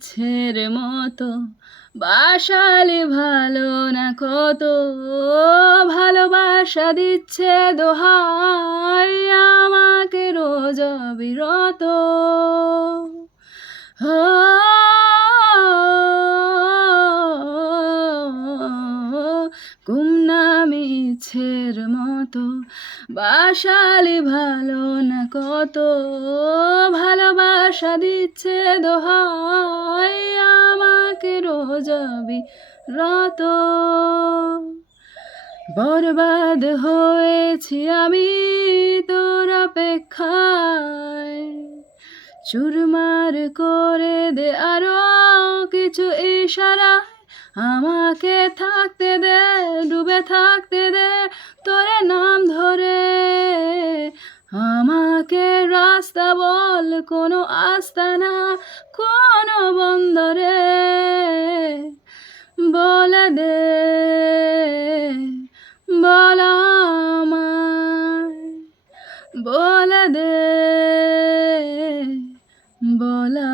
ইচ্ছের মতো বাসালি ভালো না কত, ভালোবাসা দিচ্ছে দোহাই আমাকে রোজ অবিরত। গুমনাম ইচ্ছের মতো বাসালি ভালো না কত, ভালোবাসা দিচ্ছে দোহাই আমাকে রোজ অবিরত। বরবাদ হয়েছি আমি তোর অপেক্ষায়, চুরমার করে দে আরো কিছু ইশারা, আমাকে থাকতে দে, ডুবে থাকতে দে তোরে নাম ধরে। আমাকে রাস্তা বল, কোনো আস্তানা, কোনো বন্দরে, বলে দে, বল আমায়, বলে দে, বলা